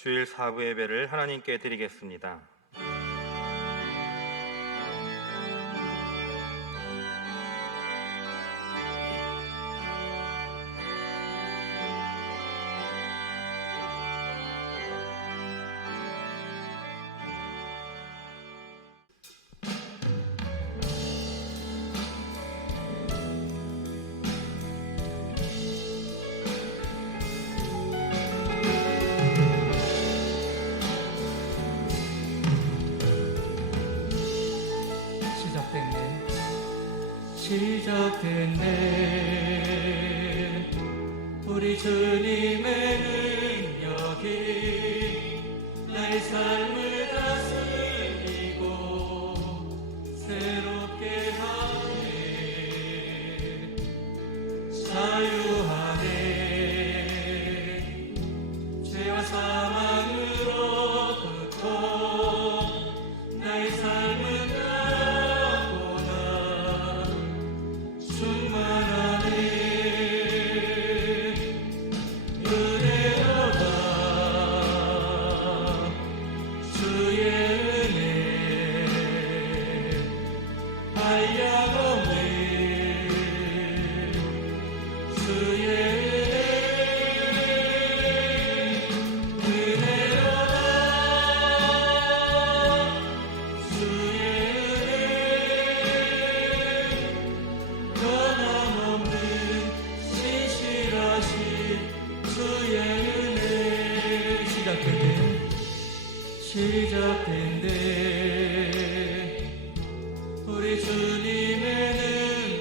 주일 4부 예배를 하나님께 드리겠습니다. 시작됐네. 우리 주님의 능력이 나의 삶을 다스리고 새롭게 하네. 자유하네. 죄와 사망으로부터 나의 삶은 시작된대. 우리 주님의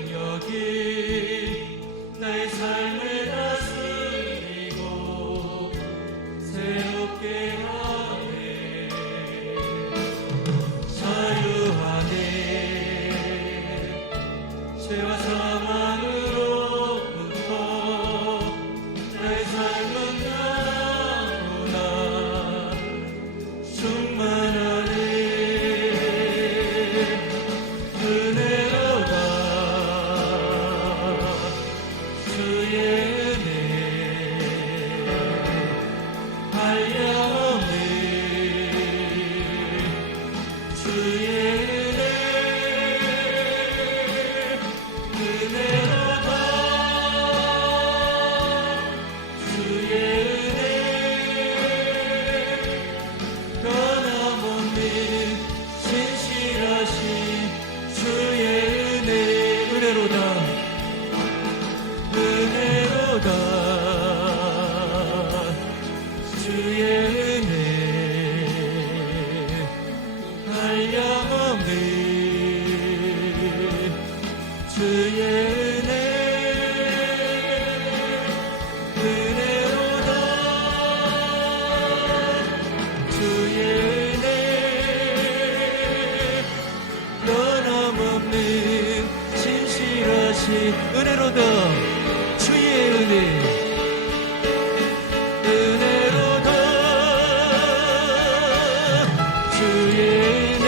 능력이 나의 삶을 다스리고 새롭게 하네. 자유하네. 죄와 사망으로부터 나의 삶은 은혜로다. 주의 은혜, 은혜로다. 주의 은혜,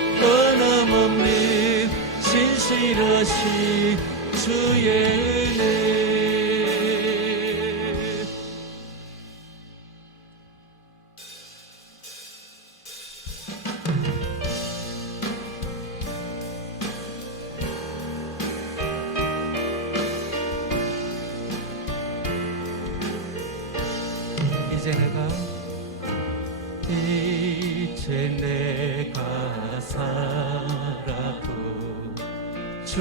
변함없는 신실하신 주의 은혜. 이제 내가 살아도 주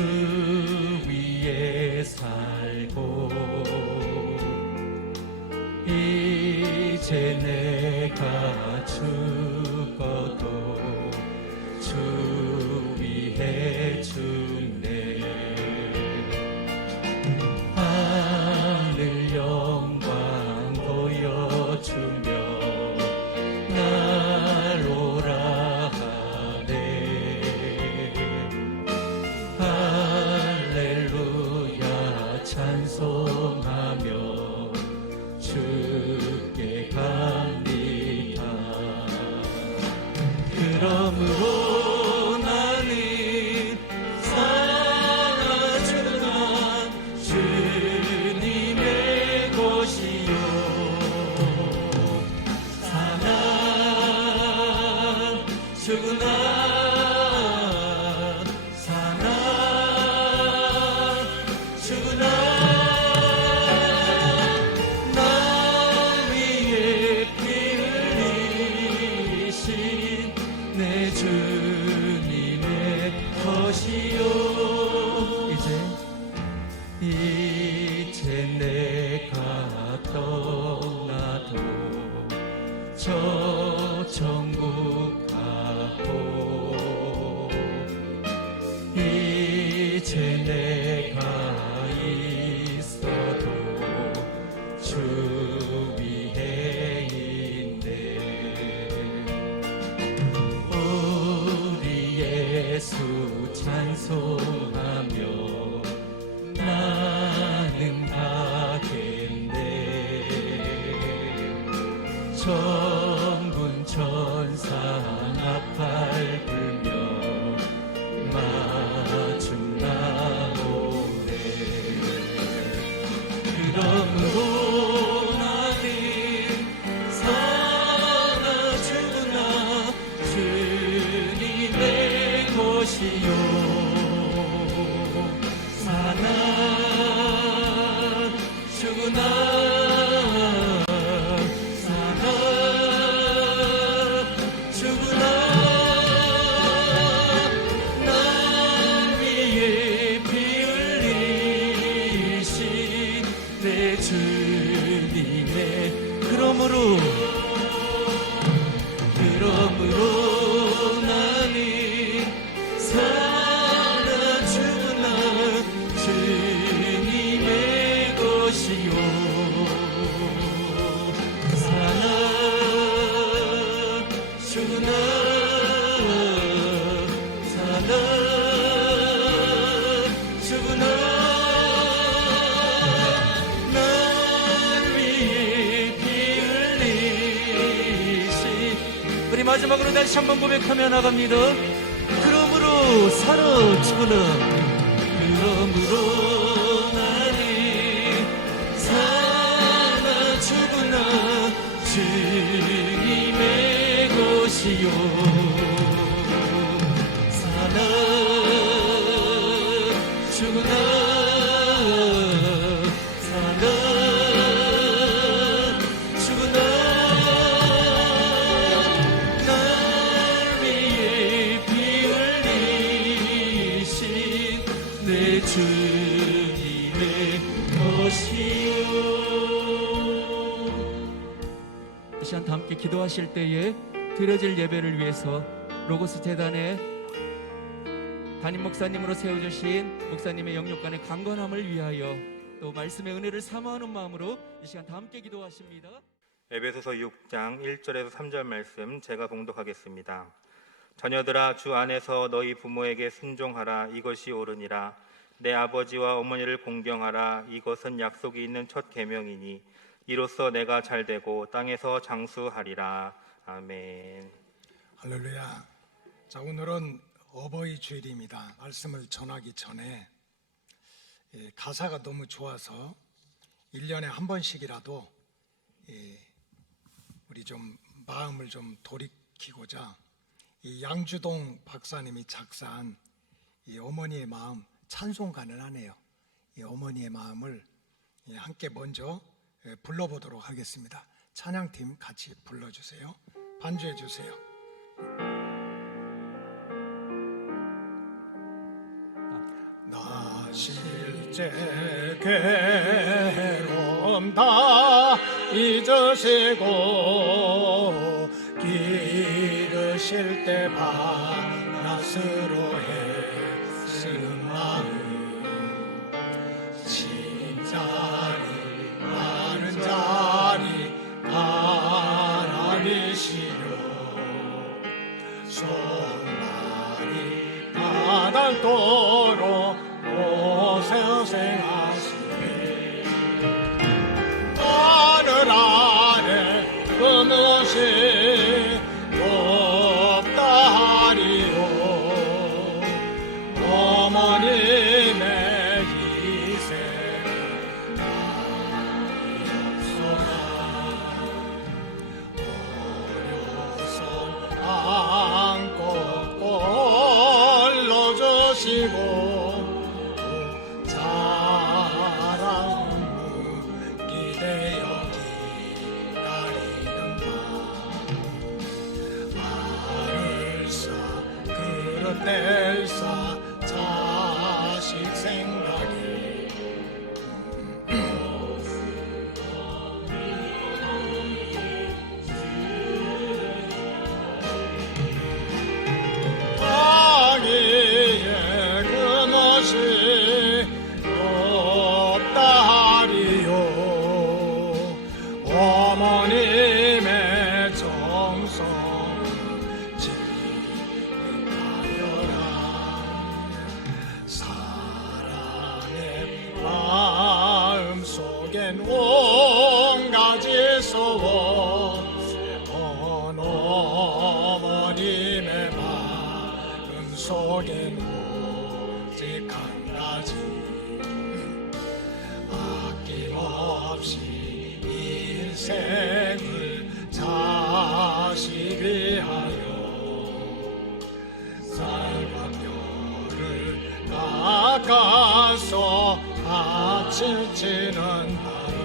위에 살고, 이제 내가 죽어도 주 위에 죽네. 하늘 영광 보여주며 날 오라 하네. 할렐루야 찬송하며 주께 갑니다. 그러므로 나는 천군 천사 나팔 불며 마중 나오네. 그러므로 나는 사나 죽으나 주님의 것이요 사나 죽으나 사나 죽으나 날 위해 피 흘리신 내 주님의 그러므로 나는 사나 죽으나 주님의 것이요 사나 죽으나 사나 죽으나 날 위해 피 흘리신 우리 마지막으로 다시 한번 고백하며 나갑니다. 그러므로 살아 죽으나 그러므로 나는 사나 죽으나 주님의 것이요 사나 죽으나 사나 죽으나 날 위해 피 흘리신 내 주님의 것이요. 이 시간 다 함께 기도하실 때에 드려질 예배를 위해서 로고스 재단에 담임 목사님으로 세워주신 목사님의 영육간의 강건함을 위하여 또 말씀의 은혜를 사모하는 마음으로 이 시간 다 함께 기도하십니다. 에베소서 6장 1절에서 3절 말씀 제가 봉독하겠습니다. 자녀들아 주 안에서 너희 부모에게 순종하라. 이것이 옳으니라. 내 아버지와 어머니를 공경하라. 이것은 약속이 있는 첫 계명이니 이로써 내가 잘되고 땅에서 장수하리라. 아멘. 할렐루야. 자, 오늘은 어버이 주일입니다. 말씀을 전하기 전에 가사가 너무 좋아서 1년에 한 번씩이라도 우리 좀 마음을 좀 돌이키고자 이 양주동 박사님이 작사한 이 어머니의 마음 찬송가는 하네요. 이 어머니의 마음을 함께 먼저 불러보도록 하겠습니다. 찬양팀 같이 불러주세요. 반주해 주세요. 나 실제 괴로움 다 잊으시고 기르실 때 반나스로 애쓰는 마음 진짜리 많은 자리 가라니시려 손발이 바닥도록 고생하시네 하늘 아래 그것이 높다 하리요 어머님의 희생 아니었소나 어려손 안고 꼴러주시고 낼사 자식 생각이 땅 위에 그것이 높다 하리요 어머님의 정성 마음속엔 온 가지 소원 속엔 오직 한 가지 아낌없이 인생을 자식 위하여 쌀과 뼈를 깎아서 바치지는 나는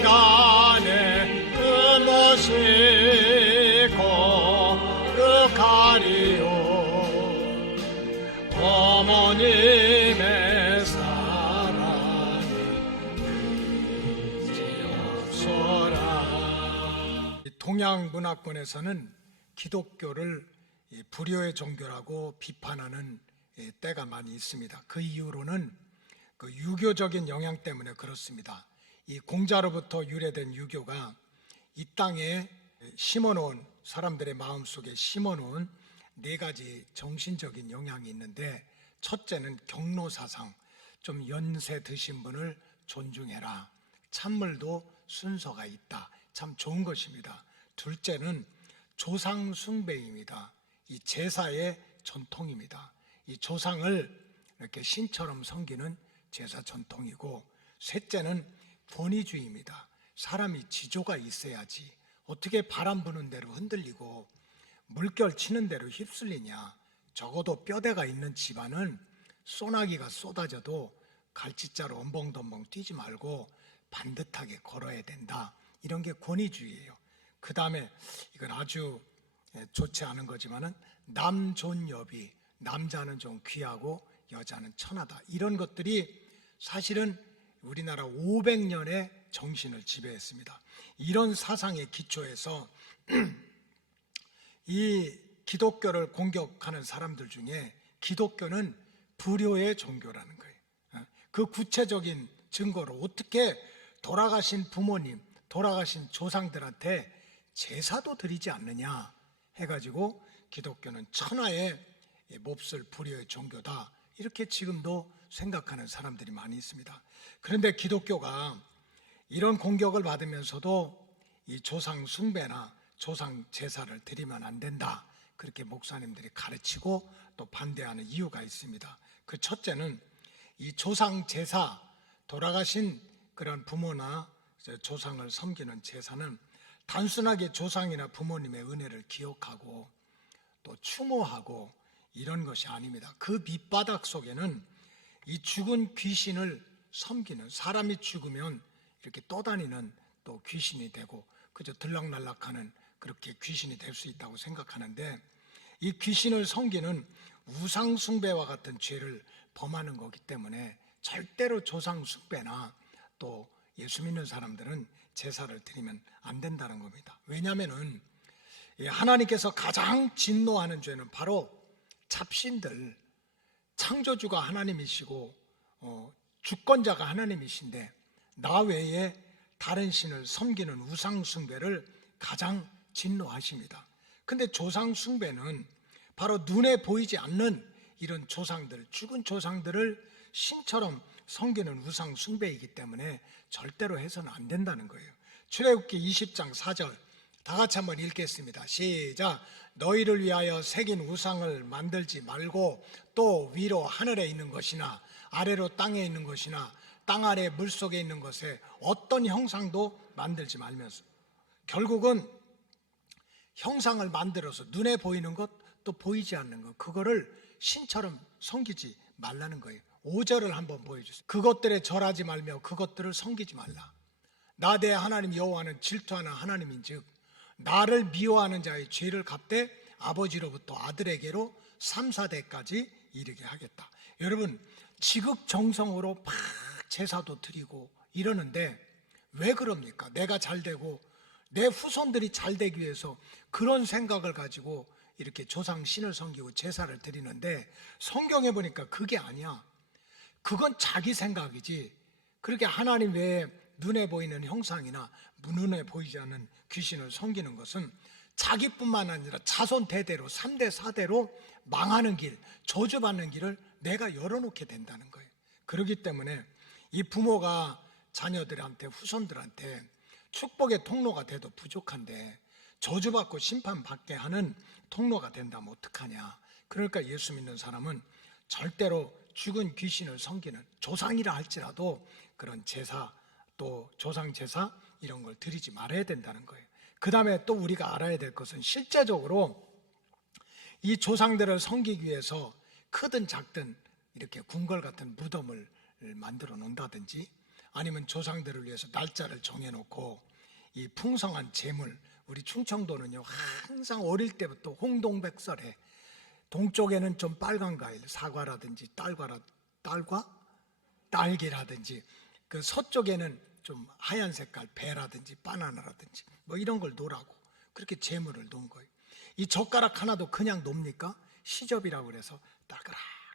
인간의 그것이 거룩하리요 어머님의 사랑이 그지없소라. 동양 문화권에서는 기독교를 불효의 종교라고 비판하는 때가 많이 있습니다. 그 이유로는 그 유교적인 영향 때문에 그렇습니다. 이 공자로부터 유래된 유교가 이 땅에 심어놓은 사람들의 마음속에 심어놓은 네 가지 정신적인 영향이 있는데, 첫째는 경로사상, 좀 연세 드신 분을 존중해라, 찬물도 순서가 있다, 참 좋은 것입니다. 둘째는 조상 숭배입니다. 이 제사의 전통입니다. 이 조상을 이렇게 신처럼 섬기는 제사 전통이고, 셋째는 권위주의입니다. 사람이 지조가 있어야지 어떻게 바람 부는 대로 흔들리고 물결 치는 대로 휩쓸리냐. 적어도 뼈대가 있는 집안은 소나기가 쏟아져도 갈치자로 엄벙덤벙 뛰지 말고 반듯하게 걸어야 된다. 이런 게 권위주의예요. 그 다음에 이건 아주 좋지 않은 거지만은 남존여비, 남자는 좀 귀하고 여자는 천하다. 이런 것들이 사실은 우리나라 500년의 정신을 지배했습니다. 이런 사상의 기초에서 이 기독교를 공격하는 사람들 중에 기독교는 불효의 종교라는 거예요. 그 구체적인 증거로 어떻게 돌아가신 부모님, 돌아가신 조상들한테 제사도 드리지 않느냐 해가지고 기독교는 천하의 몹쓸 불효의 종교다, 이렇게 지금도 생각하는 사람들이 많이 있습니다. 그런데 기독교가 이런 공격을 받으면서도 이 조상 숭배나 조상 제사를 드리면 안 된다, 그렇게 목사님들이 가르치고 또 반대하는 이유가 있습니다. 그 첫째는 이 조상 제사, 돌아가신 그런 부모나 조상을 섬기는 제사는 단순하게 조상이나 부모님의 은혜를 기억하고 또 추모하고 이런 것이 아닙니다. 그 밑바닥 속에는 이 죽은 귀신을 섬기는, 사람이 죽으면 이렇게 떠다니는 또 귀신이 되고 그저 들락날락하는 그렇게 귀신이 될 수 있다고 생각하는데, 이 귀신을 섬기는 우상 숭배와 같은 죄를 범하는 거기 때문에 절대로 조상 숭배나 또 예수 믿는 사람들은 제사를 드리면 안 된다는 겁니다. 왜냐하면 하나님께서 가장 진노하는 죄는 바로 잡신들, 창조주가 하나님이시고 주권자가 하나님이신데 나 외에 다른 신을 섬기는 우상 숭배를 가장 진노하십니다. 근데 조상 숭배는 바로 눈에 보이지 않는 이런 조상들, 죽은 조상들을 신처럼 섬기는 우상 숭배이기 때문에 절대로 해서는 안 된다는 거예요. 출애굽기 20장 4절 다 같이 한번 읽겠습니다. 시작. 너희를 위하여 새긴 우상을 만들지 말고 또 위로 하늘에 있는 것이나 아래로 땅에 있는 것이나 땅 아래 물속에 있는 것에 어떤 형상도 만들지 말면서, 결국은 형상을 만들어서 눈에 보이는 것 또 보이지 않는 것, 그거를 신처럼 섬기지 말라는 거예요. 5절을 한번 보여주세요. 그것들에 절하지 말며 그것들을 섬기지 말라. 나 대 하나님 여호와는 질투하는 하나님인즉 나를 미워하는 자의 죄를 갚되 아버지로부터 아들에게로 3, 4대까지 이르게 하겠다. 여러분, 지극정성으로 막 제사도 드리고 이러는데 왜 그럽니까? 내가 잘 되고 내 후손들이 잘 되기 위해서 그런 생각을 가지고 이렇게 조상 신을 섬기고 제사를 드리는데, 성경에 보니까 그게 아니야. 그건 자기 생각이지. 그렇게 하나님 외에 눈에 보이는 형상이나 눈에 보이지 않는 귀신을 섬기는 것은 자기뿐만 아니라 자손 대대로 3대 4대로 망하는 길, 저주받는 길을 내가 열어놓게 된다는 거예요. 그렇기 때문에 이 부모가 자녀들한테, 후손들한테 축복의 통로가 돼도 부족한데 저주받고 심판받게 하는 통로가 된다면 어떡하냐. 그러니까 예수 믿는 사람은 절대로 죽은 귀신을 섬기는, 조상이라 할지라도 그런 제사, 또 조상 제사 이런 걸 드리지 말아야 된다는 거예요. 그 다음에 또 우리가 알아야 될 것은 실제적으로 이 조상들을 섬기기 위해서 크든 작든 이렇게 궁궐 같은 무덤을 만들어 놓는다든지, 아니면 조상들을 위해서 날짜를 정해놓고 이 풍성한 제물, 우리 충청도는요 항상 어릴 때부터 홍동백설에, 동쪽에는 좀 빨간 과일, 사과라든지 딸기라든지, 그 서쪽에는 좀 하얀 색깔 배라든지 바나나라든지 뭐 이런 걸 놓으라고 그렇게 제물을 놓은 거예요. 이 젓가락 하나도 그냥 놓습니까? 시접이라고 그래서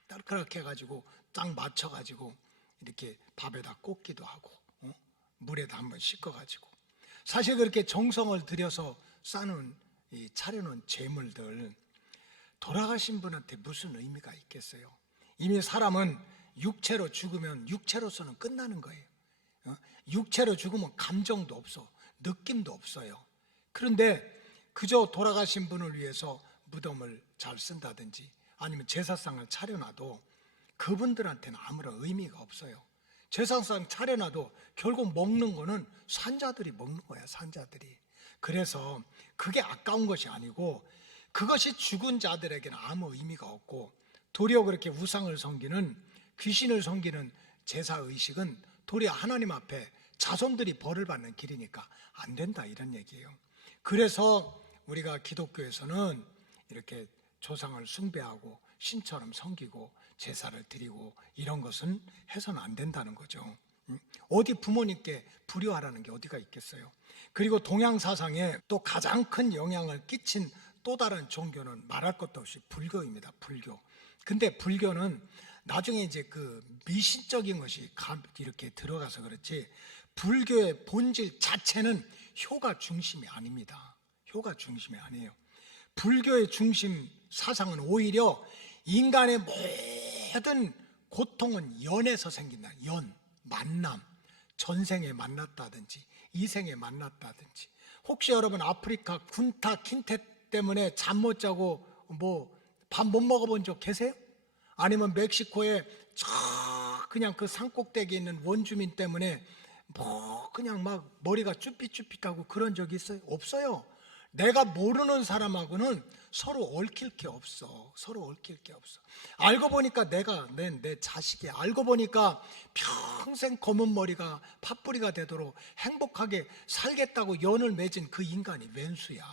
딸그락 해가지고 딱 맞춰가지고 이렇게 밥에다 꽂기도 하고, 물에다 한번 씻어가지고. 사실 그렇게 정성을 들여서 싸는 이 차려놓은 제물들, 돌아가신 분한테 무슨 의미가 있겠어요? 이미 사람은 육체로 죽으면 육체로서는 끝나는 거예요. 육체로 죽으면 감정도 없어, 느낌도 없어요. 그런데 그저 돌아가신 분을 위해서 무덤을 잘 쓴다든지 아니면 제사상을 차려놔도 그분들한테는 아무런 의미가 없어요. 제사상 차려놔도 결국 먹는 거는 산자들이 먹는 거야, 산자들이. 그래서 그게 아까운 것이 아니고, 그것이 죽은 자들에게는 아무 의미가 없고, 도리어 그렇게 우상을 섬기는, 귀신을 섬기는 제사의식은 도리어 하나님 앞에 자손들이 벌을 받는 길이니까 안 된다, 이런 얘기예요. 그래서 우리가 기독교에서는 이렇게 조상을 숭배하고 신처럼 섬기고 제사를 드리고 이런 것은 해서는 안 된다는 거죠. 어디 부모님께 불효하라는 게 어디가 있겠어요? 그리고 동양 사상에 또 가장 큰 영향을 끼친 또 다른 종교는 말할 것도 없이 불교입니다. 불교. 근데 불교는 나중에 이제 그 미신적인 것이 이렇게 들어가서 그렇지, 불교의 본질 자체는 효가 중심이 아닙니다. 효가 중심이 아니에요. 불교의 중심 사상은 오히려 인간의 모든 고통은 연에서 생긴다. 연, 만남, 전생에 만났다든지 이생에 만났다든지. 혹시 여러분 아프리카 군타 킨테 때문에 잠 못 자고 뭐 밥 못 먹어본 적 계세요? 아니면 멕시코에 저 그냥 그 산꼭대기에 있는 원주민 때문에 뭐 그냥 막 머리가 쭈삣쭈삣하고 그런 적이 있어요? 없어요. 내가 모르는 사람하고는 서로 얽힐 게 없어. 서로 얽힐 게 없어. 알고 보니까 내가 내 자식이, 알고 보니까 평생 검은 머리가 팥뿌리가 되도록 행복하게 살겠다고 연을 맺은 그 인간이 웬수야.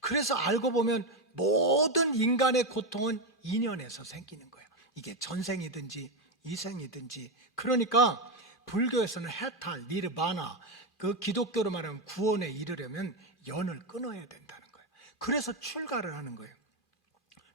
그래서 알고 보면 모든 인간의 고통은 인연에서 생기는 거야. 이게 전생이든지 이생이든지. 그러니까 불교에서는 해탈, 니르바나, 그 기독교로 말하면 구원에 이르려면 연을 끊어야 된다는 거예요. 그래서 출가를 하는 거예요.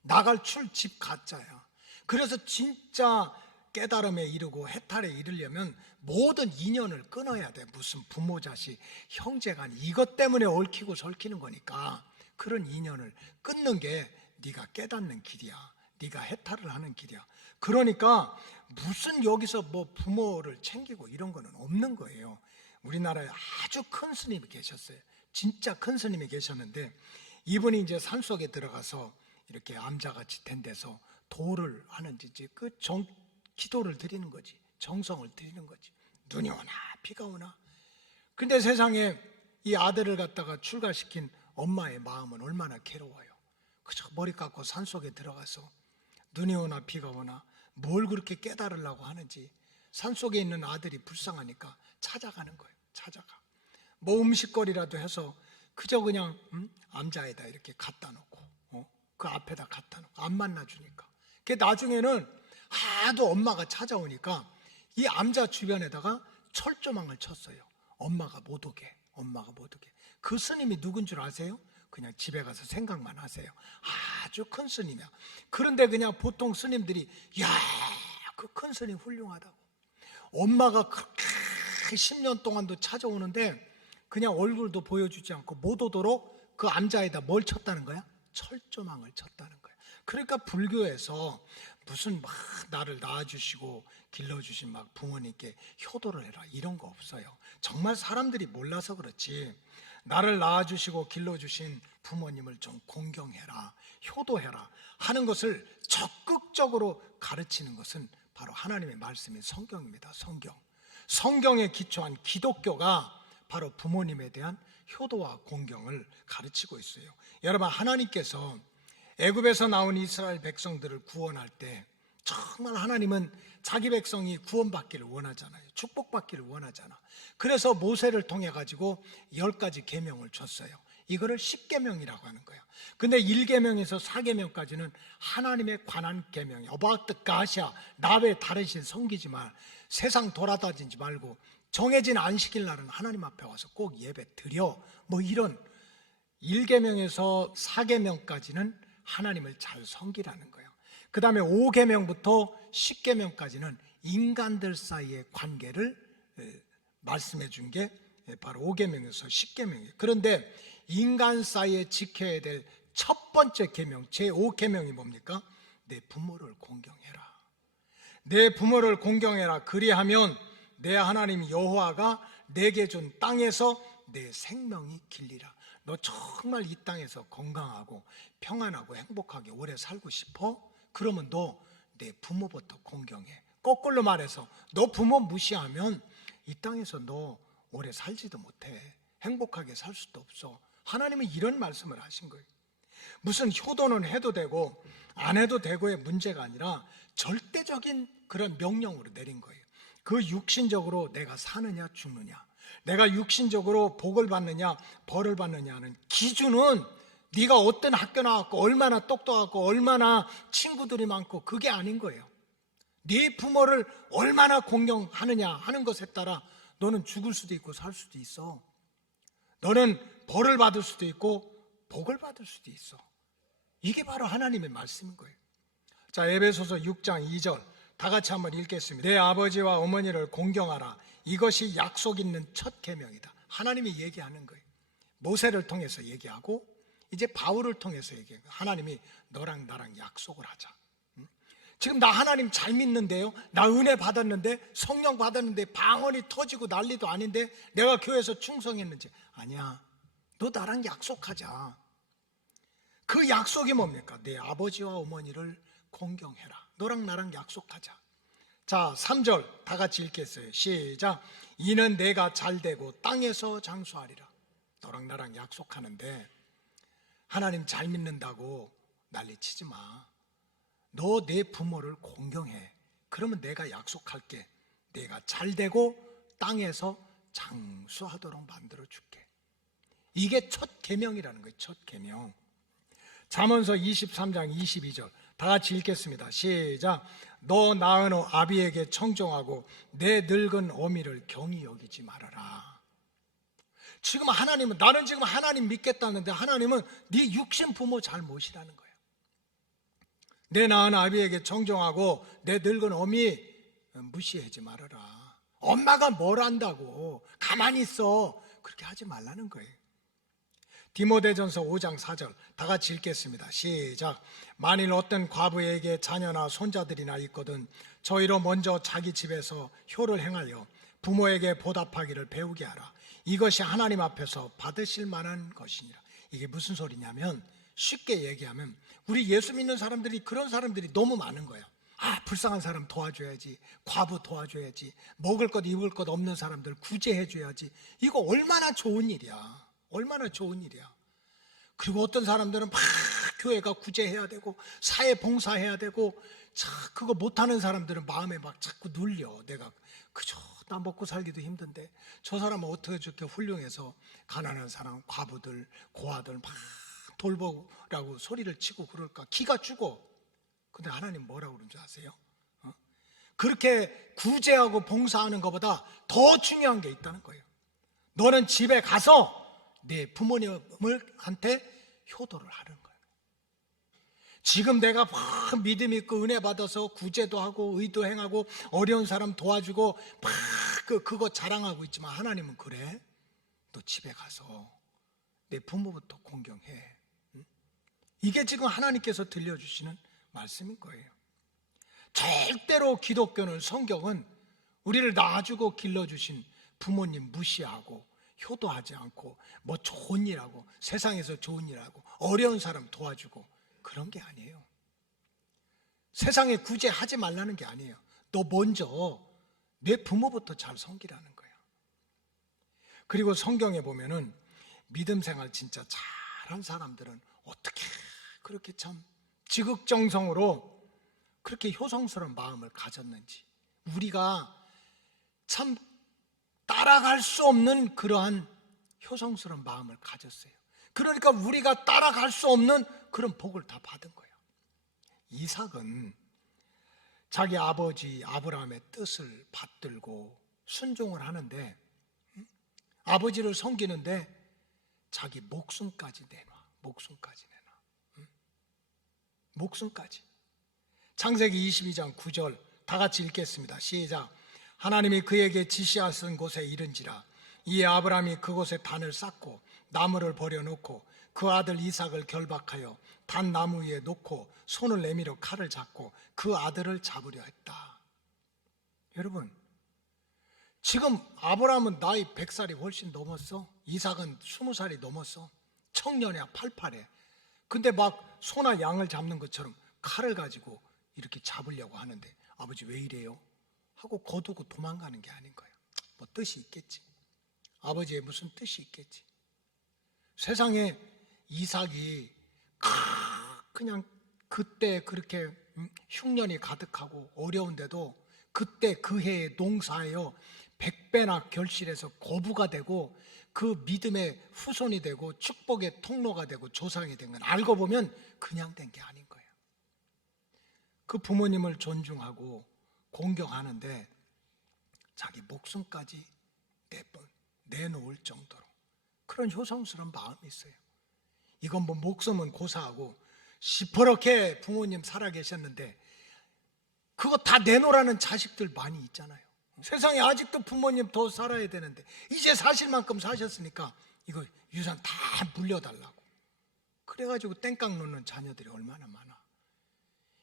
나갈 집 가짜야. 그래서 진짜 깨달음에 이르고 해탈에 이르려면 모든 인연을 끊어야 돼. 무슨 부모, 자식, 형제간 이것 때문에 얽히고 설키는 거니까 그런 인연을 끊는 게 네가 깨닫는 길이야. 네가 해탈을 하는 길이야. 그러니까 무슨 여기서 뭐 부모를 챙기고 이런 거는 없는 거예요. 우리나라에 아주 큰 스님이 계셨어요. 진짜 큰 스님이 계셨는데 이분이 이제 산속에 들어가서 이렇게 암자같이 된 데서 도를 하는지 이제 기도를 드리는 거지. 정성을 드리는 거지. 눈이 오나 비가 오나. 근데 세상에 이 아들을 갖다가 출가시킨 엄마의 마음은 얼마나 괴로워요. 그저 머리 깎고 산속에 들어가서 눈이 오나 비가 오나 뭘 그렇게 깨달으려고 하는지 산속에 있는 아들이 불쌍하니까 찾아가는 거예요. 찾아가. 뭐 음식거리라도 해서 그저 그냥 암자에다 이렇게 갖다 놓고 그 앞에다 갖다 놓고 안 만나주니까. 그 나중에는 하도 엄마가 찾아오니까 이 암자 주변에다가 철조망을 쳤어요. 엄마가 못 오게. 엄마가 못 오게. 그 스님이 누군 줄 아세요? 그냥 집에 가서 생각만 하세요. 아주 큰 스님이야. 그런데 그냥 보통 스님들이 야, 그 큰 스님 훌륭하다고. 엄마가 그렇게 10년 동안도 찾아오는데 그냥 얼굴도 보여주지 않고 못 오도록 그 암자에다 뭘 쳤다는 거야? 철조망을 쳤다는 거야. 그러니까 불교에서 무슨 막 나를 낳아주시고 길러주신 막 부모님께 효도를 해라 이런 거 없어요. 정말 사람들이 몰라서 그렇지 나를 낳아주시고 길러주신 부모님을 좀 공경해라, 효도해라 하는 것을 적극적으로 가르치는 것은 바로 하나님의 말씀인 성경입니다. 성경에 기초한 기독교가 바로 부모님에 대한 효도와 공경을 가르치고 있어요. 여러분, 하나님께서 애굽에서 나온 이스라엘 백성들을 구원할 때 정말 하나님은 자기 백성이 구원받기를 원하잖아요. 축복받기를 원하잖아. 그래서 모세를 통해 가지고 10가지 계명을 줬어요. 이거를 10계명이라고 하는 거예요. 근데 1계명에서 4계명까지는 하나님에 관한 계명이에요. About God이야. 나 외에 다른 신 섬기지 말, 세상 돌아다니지 말고 정해진 안식일 날은 하나님 앞에 와서 꼭 예배 드려, 뭐 이런 1계명에서 4계명까지는 하나님을 잘 섬기라는 거예요. 그 다음에 5계명부터 10계명까지는 인간들 사이의 관계를 말씀해 준 게 바로 5계명에서 10계명이에요. 그런데 인간 사이에 지켜야 될 첫 번째 계명, 제5계명이 뭡니까? 내 부모를 공경해라. 내 부모를 공경해라. 그리하면 내 하나님 여호와가 내게 준 땅에서 내 생명이 길리라. 너 정말 이 땅에서 건강하고 평안하고 행복하게 오래 살고 싶어? 그러면 너 내 부모부터 공경해. 거꾸로 말해서 너 부모 무시하면 이 땅에서 너 오래 살지도 못해. 행복하게 살 수도 없어. 하나님은 이런 말씀을 하신 거예요. 무슨 효도는 해도 되고 안 해도 되고의 문제가 아니라 절대적인 그런 명령으로 내린 거예요. 그 육신적으로 내가 사느냐 죽느냐, 내가 육신적으로 복을 받느냐 벌을 받느냐 하는 기준은 네가 어떤 학교 나왔고 얼마나 똑똑하고 얼마나 친구들이 많고 그게 아닌 거예요. 네 부모를 얼마나 공경하느냐 하는 것에 따라 너는 죽을 수도 있고 살 수도 있어. 너는 벌을 받을 수도 있고 복을 받을 수도 있어. 이게 바로 하나님의 말씀인 거예요. 자, 에베소서 6장 2절 다 같이 한번 읽겠습니다. 내 아버지와 어머니를 공경하라. 이것이 약속 있는 첫 계명이다. 하나님이 얘기하는 거예요. 모세를 통해서 얘기하고 이제 바울을 통해서 얘기해요. 하나님이 너랑 나랑 약속을 하자. 지금 나 하나님 잘 믿는데요, 나 은혜 받았는데 성령 받았는데 방언이 터지고 난리도 아닌데 내가 교회에서 충성했는지. 아니야, 너 나랑 약속하자. 그 약속이 뭡니까? 내 아버지와 어머니를 공경해라. 너랑 나랑 약속하자. 자, 3절 다 같이 읽겠어요. 시작. 이는 내가 잘되고 땅에서 장수하리라. 너랑 나랑 약속하는데 하나님 잘 믿는다고 난리치지 마. 너 내 부모를 공경해. 그러면 내가 약속할게. 내가 잘되고 땅에서 장수하도록 만들어 줄게. 이게 첫 계명이라는 거예요. 첫 계명. 잠언서 23장 22절 다 같이 읽겠습니다. 시작. 너 낳은 아비에게 청종하고 내 늙은 어미를 경히 여기지 말아라. 지금 하나님은, 나는 지금 하나님 믿겠다는데 하나님은 네 육신 부모 잘 모시라는 거예요. 내 낳은 아비에게 청종하고 내 늙은 어미 무시하지 말아라. 엄마가 뭘 안다고 가만히 있어. 그렇게 하지 말라는 거예요. 디모데전서 5장 4절 다 같이 읽겠습니다. 시작. 만일 어떤 과부에게 자녀나 손자들이나 있거든 저희로 먼저 자기 집에서 효를 행하여 부모에게 보답하기를 배우게 하라. 이것이 하나님 앞에서 받으실 만한 것이니라. 이게 무슨 소리냐면, 쉽게 얘기하면 우리 예수 믿는 사람들이 그런 사람들이 너무 많은 거야. 아, 불쌍한 사람 도와줘야지, 과부 도와줘야지, 먹을 것 입을 것 없는 사람들 구제해줘야지. 이거 얼마나 좋은 일이야. 얼마나 좋은 일이야. 그리고 어떤 사람들은 막 교회가 구제해야 되고 사회 봉사해야 되고, 그거 못하는 사람들은 마음에 막 자꾸 눌려. 내가 그저 나 먹고 살기도 힘든데 저 사람은 어떻게 저렇게 훌륭해서 가난한 사람, 과부들, 고아들 막 돌보라고 소리를 치고 그럴까. 기가 죽어. 근데 하나님 뭐라고 그런 줄 아세요? 그렇게 구제하고 봉사하는 것보다 더 중요한 게 있다는 거예요. 너는 집에 가서 내 부모님한테 효도를 하는 거예요. 지금 내가 막 믿음 있고 은혜 받아서 구제도 하고 의도 행하고 어려운 사람 도와주고 막 그거 자랑하고 있지만 하나님은 그래? 너 집에 가서 내 부모부터 공경해. 이게 지금 하나님께서 들려주시는 말씀인 거예요. 절대로 기독교는, 성경은 우리를 낳아주고 길러주신 부모님 무시하고 효도하지 않고 뭐 좋은 일하고 세상에서 좋은 일하고 어려운 사람 도와주고 그런 게 아니에요. 세상에 구제하지 말라는 게 아니에요. 너 먼저 내 부모부터 잘 섬기라는 거야. 그리고 성경에 보면은 믿음 생활 진짜 잘한 사람들은 어떻게 그렇게 참 지극정성으로 그렇게 효성스러운 마음을 가졌는지, 우리가 참 따라갈 수 없는 그러한 효성스러운 마음을 가졌어요. 그러니까 우리가 따라갈 수 없는 그런 복을 다 받은 거예요. 이삭은 자기 아버지 아브라함의 뜻을 받들고 순종을 하는데, 아버지를 섬기는데 자기 목숨까지 내놔. 목숨까지. 창세기 22장 9절 다 같이 읽겠습니다. 시작. 하나님이 그에게 지시하신 곳에 이른지라 이에 아브라함이 그곳에 단을 쌓고 나무를 버려놓고 그 아들 이삭을 결박하여 단 나무 위에 놓고 손을 내밀어 칼을 잡고 그 아들을 잡으려 했다. 여러분, 지금 아브라함은 나이 100살이 훨씬 넘었어. 이삭은 20살이 넘었어. 청년이야, 팔팔해. 근데 막 소나 양을 잡는 것처럼 칼을 가지고 이렇게 잡으려고 하는데, 아버지 왜 이래요? 하고 거두고 도망가는 게 아닌 거예요. 뭐 뜻이 있겠지. 아버지의 무슨 뜻이 있겠지. 세상에 이삭이 그냥 그때 그렇게 흉년이 가득하고 어려운데도 그때 그 해에 농사하여 100배나 결실해서 거부가 되고 그 믿음의 후손이 되고 축복의 통로가 되고 조상이 된 건 알고 보면 그냥 된 게 아닌 거예요. 그 부모님을 존중하고 공경하는데 자기 목숨까지 내놓을 정도로 그런 효성스러운 마음이 있어요. 이건 뭐 목숨은 고사하고 시퍼렇게 부모님 살아계셨는데 그거 다 내놓으라는 자식들 많이 있잖아요. 세상에 아직도 부모님 더 살아야 되는데 이제 사실 만큼 사셨으니까 이거 유산 다 물려달라고 그래가지고 땡깡 놓는 자녀들이 얼마나 많아.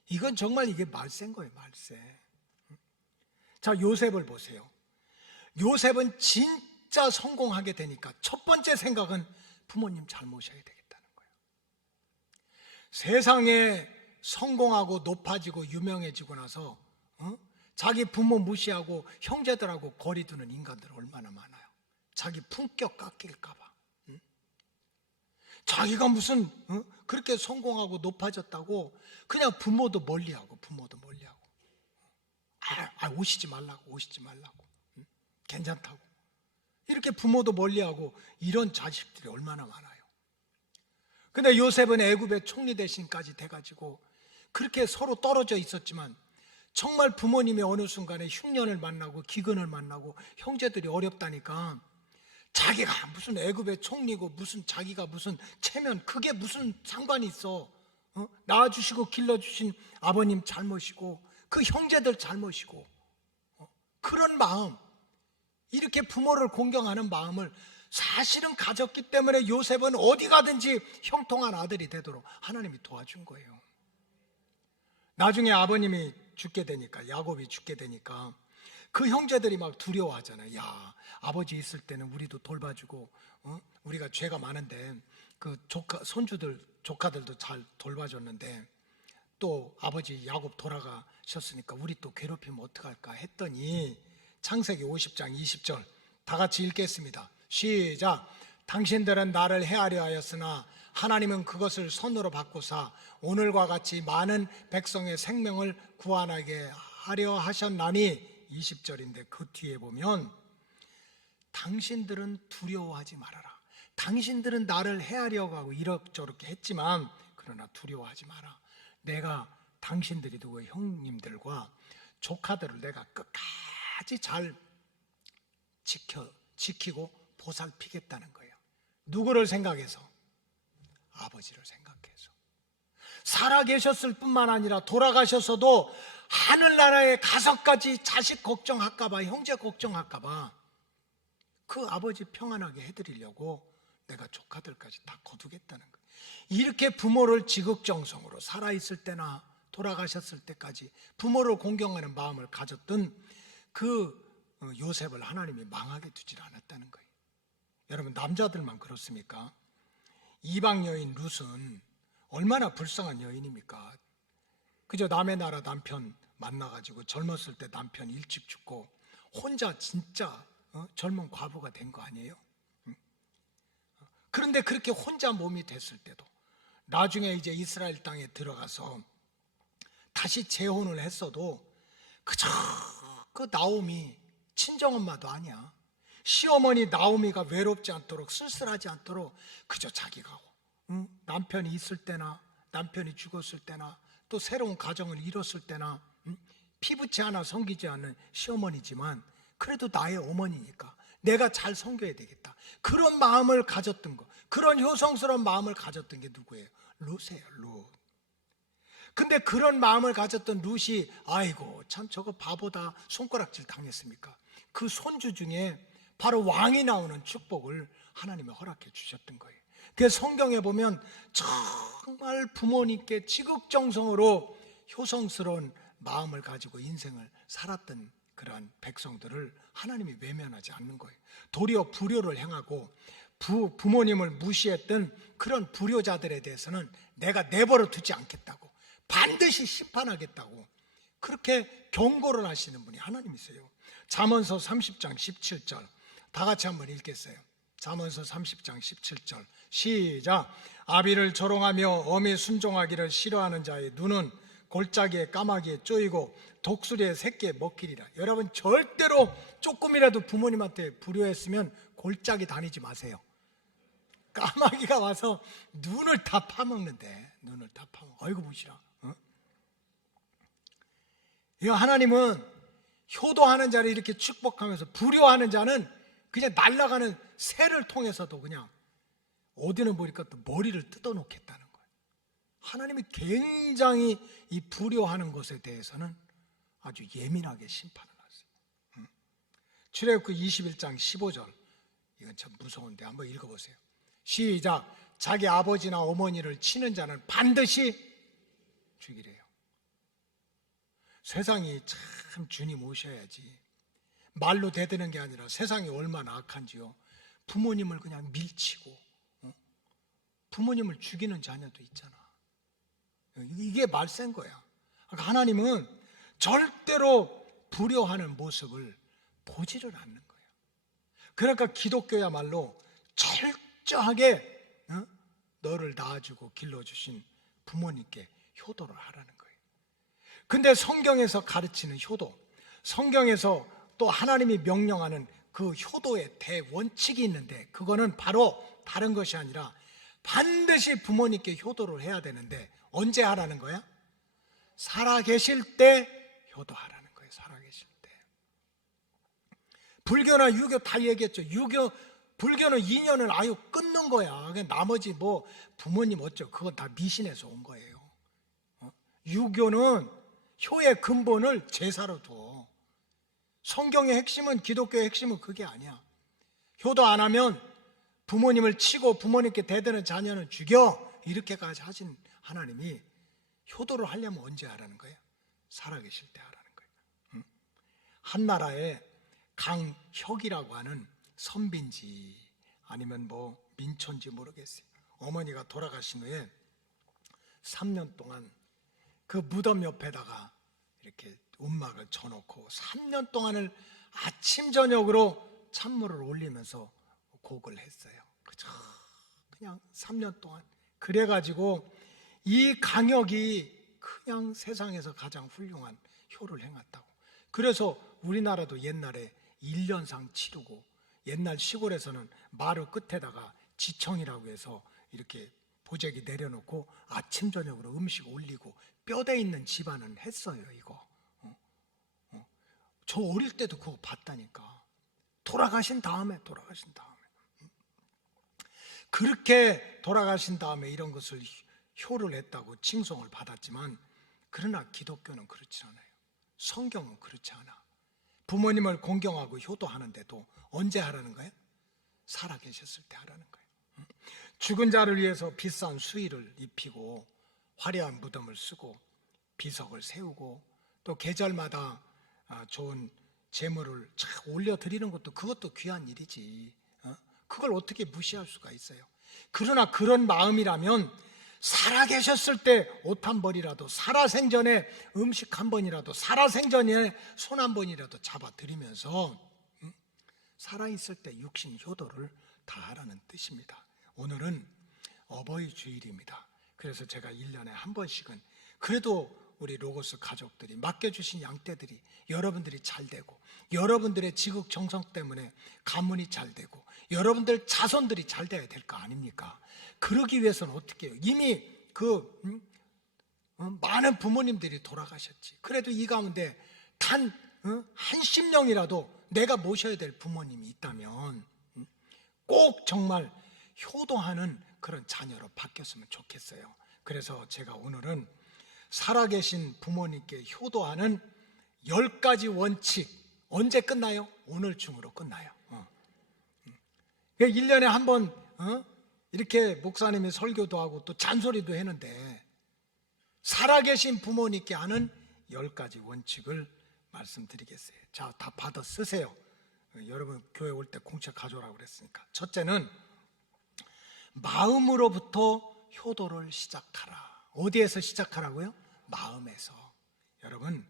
이건 정말 이게 말세인 거예요. 말세. 자, 요셉을 보세요. 요셉은 진짜 성공하게 되니까 첫 번째 생각은 부모님 잘 모셔야 되겠다는 거예요. 세상에 성공하고 높아지고 유명해지고 나서 자기 부모 무시하고 형제들하고 거리 두는 인간들 얼마나 많아요. 자기 품격 깎일까 봐. 자기가 무슨 그렇게 성공하고 높아졌다고 그냥 부모도 멀리하고 오시지 말라고 괜찮다고 이렇게 부모도 멀리하고 이런 자식들이 얼마나 많아요. 근데 요셉은 애굽의 총리 대신까지 돼가지고 그렇게 서로 떨어져 있었지만 정말 부모님이 어느 순간에 흉년을 만나고 기근을 만나고 형제들이 어렵다니까 자기가 무슨 애굽의 총리고 무슨 자기가 무슨 체면 그게 무슨 상관이 있어. 낳아주시고 길러주신 아버님 잘 모시고 그 형제들 잘 모시고 그런 마음, 이렇게 부모를 공경하는 마음을 사실은 가졌기 때문에 요셉은 어디 가든지 형통한 아들이 되도록 하나님이 도와준 거예요. 나중에 아버님이 죽게 되니까, 야곱이 죽게 되니까 그 형제들이 막 두려워하잖아요. 야, 아버지 있을 때는 우리도 돌봐주고 우리가 죄가 많은데 그 조카들도 잘 돌봐줬는데 또 아버지 야곱 돌아가셨으니까 우리 또 괴롭히면 어떡할까 했더니 창세기 50장 20절 다 같이 읽겠습니다. 시작. 당신들은 나를 해하려 하였으나 하나님은 그것을 선으로 바꾸사 오늘과 같이 많은 백성의 생명을 구원하게 하려 하셨나니 20절인데 그 뒤에 보면 당신들은 두려워하지 말아라. 당신들은 나를 해하려고 하고 이렇저렇게 했지만 그러나 두려워하지 마라. 내가 당신들이 누구 형님들과 조카들을 내가 끝까지 잘 지키고 보살피겠다는 거예요. 누구를 생각해서? 아버지를 생각해서. 살아계셨을 뿐만 아니라 돌아가셨어도 하늘나라에 가서까지 자식 걱정할까봐, 형제 걱정할까봐 그 아버지 평안하게 해드리려고 내가 조카들까지 다 거두겠다는 거예요. 이렇게 부모를 지극정성으로 살아있을 때나 돌아가셨을 때까지 부모를 공경하는 마음을 가졌던 그 요셉을 하나님이 망하게 두질 않았다는 거예요. 여러분 남자들만 그렇습니까? 이방 여인 룻은 얼마나 불쌍한 여인입니까? 그저 남의 나라 남편 만나가지고 젊었을 때 남편 일찍 죽고 혼자 진짜 젊은 과부가 된 거 아니에요? 그런데 그렇게 혼자 몸이 됐을 때도 나중에 이제 이스라엘 땅에 들어가서 다시 재혼을 했어도 그저 그 나오미 친정엄마도 아니야. 시어머니 나오미가 외롭지 않도록 쓸쓸하지 않도록 그저 자기가 남편이 있을 때나 남편이 죽었을 때나 또 새로운 가정을 이뤘을 때나 피부치 하나 섬기지 않는 시어머니지만 그래도 나의 어머니니까 내가 잘 섬겨야 되겠다. 그런 마음을 가졌던 거, 그런 효성스러운 마음을 가졌던 게 누구예요? 룻이에요, 룻. 근데 그런 마음을 가졌던 룻이 아이고 참 저거 바보다 손가락질 당했습니까? 그 손주 중에 바로 왕이 나오는 축복을 하나님이 허락해 주셨던 거예요. 그래서 성경에 보면 정말 부모님께 지극정성으로 효성스러운 마음을 가지고 인생을 살았던 그러한 백성들을 하나님이 외면하지 않는 거예요. 도리어 불효를 행하고 부모님을 무시했던 그런 불효자들에 대해서는 내가 내버려 두지 않겠다고, 반드시 심판하겠다고 그렇게 경고를 하시는 분이 하나님이세요. 잠언서 30장 17절 다 같이 한번 읽겠어요. 잠언서 30장 17절 시작. 아비를 조롱하며 어미 순종하기를 싫어하는 자의 눈은 골짜기에 까마귀에 쪼이고 독수리의 새끼에 먹히리라. 여러분 절대로 조금이라도 부모님한테 불효했으면 골짜기 다니지 마세요. 까마귀가 와서 눈을 다 파먹는데, 눈을 다 파먹어. 아이고 보시라. 이거 하나님은 효도하는 자를 이렇게 축복하면서 불효하는 자는 그냥 날아가는 새를 통해서도 그냥 어디는 보니까 또 머리를 뜯어놓겠다는 거예요. 하나님이 굉장히 이 불효하는 것에 대해서는 아주 예민하게 심판을 하세요. 출애굽기 21장 15절 이건 참 무서운데 한번 읽어보세요. 시작. 자기 아버지나 어머니를 치는 자는 반드시 죽이래요. 세상이 참 주님 오셔야지 말로 대드는 게 아니라 세상이 얼마나 악한지요. 부모님을 그냥 밀치고 부모님을 죽이는 자녀도 있잖아. 이게 말세인 거야. 그러니까 하나님은 절대로 불효하는 모습을 보지를 않는 거예요. 그러니까 기독교야말로 철저하게 너를 낳아주고 길러주신 부모님께 효도를 하라는 거예요. 근데 성경에서 가르치는 효도, 성경에서 또 하나님이 명령하는 그 효도의 대원칙이 있는데 그거는 바로 다른 것이 아니라 반드시 부모님께 효도를 해야 되는데 언제 하라는 거야? 살아계실 때 효도하라는 거예요. 살아계실 때. 불교나 유교 다 얘기했죠. 불교는 인연을 아유 끊는 거야. 나머지 뭐 부모님 어쩌고 그건 다 미신에서 온 거예요. 유교는 효의 근본을 제사로 둬. 성경의 핵심은, 기독교의 핵심은 그게 아니야. 효도 안 하면 부모님을 치고 부모님께 대드는 자녀는 죽여, 이렇게까지 하신 하나님이 효도를 하려면 언제 하라는 거예요? 살아계실 때 하라는 거예요. 한 나라에 강혁이라고 하는 선비인지 아니면 뭐 민초인지 모르겠어요. 어머니가 돌아가신 후에 3년 동안 그 무덤 옆에다가 이렇게 움막을 쳐놓고 3년 동안을 아침 저녁으로 찬물을 올리면서 곡을 했어요. 그냥 3년 동안. 그래가지고 이 강혁이 그냥 세상에서 가장 훌륭한 효를 행했다고. 그래서 우리나라도 옛날에 1년상 치르고, 옛날 시골에서는 마루 끝에다가 지청이라고 해서 이렇게 보재기 내려놓고 아침 저녁으로 음식 올리고 뼈대 있는 집안은 했어요. 이거 저 어릴 때도 그거 봤다니까. 돌아가신 다음에 그렇게 돌아가신 다음에 이런 것을 효를 했다고 칭송을 받았지만, 그러나 기독교는 그렇지 않아요. 성경은 그렇지 않아. 부모님을 공경하고 효도하는데도 언제 하라는 거예요? 살아계셨을 때 하라는 거예요. 죽은 자를 위해서 비싼 수의를 입히고 화려한 무덤을 쓰고 비석을 세우고 또 계절마다 좋은 제물을 올려드리는 것도 그것도 귀한 일이지. 그걸 어떻게 무시할 수가 있어요? 그러나 그런 마음이라면 살아계셨을 때 옷 한 벌이라도, 살아생전에 음식 한 번이라도, 살아생전에 손 한 번이라도 잡아드리면서 살아있을 때 육신 효도를 다하라는 뜻입니다. 오늘은 어버이 주일입니다. 그래서 제가 1년에 한 번씩은 그래도 우리 로고스 가족들이 맡겨주신 양떼들이 여러분들이 잘 되고, 여러분들의 지극정성 때문에 가문이 잘 되고, 여러분들 자손들이 잘 돼야 될 거 아닙니까? 그러기 위해서는 어떻게 해요? 이미 많은 부모님들이 돌아가셨지. 그래도 이 가운데 단 한 심령이라도 내가 모셔야 될 부모님이 있다면 꼭 정말 효도하는 그런 자녀로 바뀌었으면 좋겠어요. 그래서 제가 오늘은 살아계신 부모님께 효도하는 10가지 원칙, 언제 끝나요? 오늘 중으로 끝나요. 1년에 한 번 이렇게 목사님이 설교도 하고 또 잔소리도 했는데, 살아계신 부모님께 하는 10가지 원칙을 말씀드리겠어요. 자, 다 받아 쓰세요. 여러분 교회 올 때 공책 가져오라고 그랬으니까. 첫째는 마음으로부터 효도를 시작하라. 어디에서 시작하라고요? 마음에서. 여러분,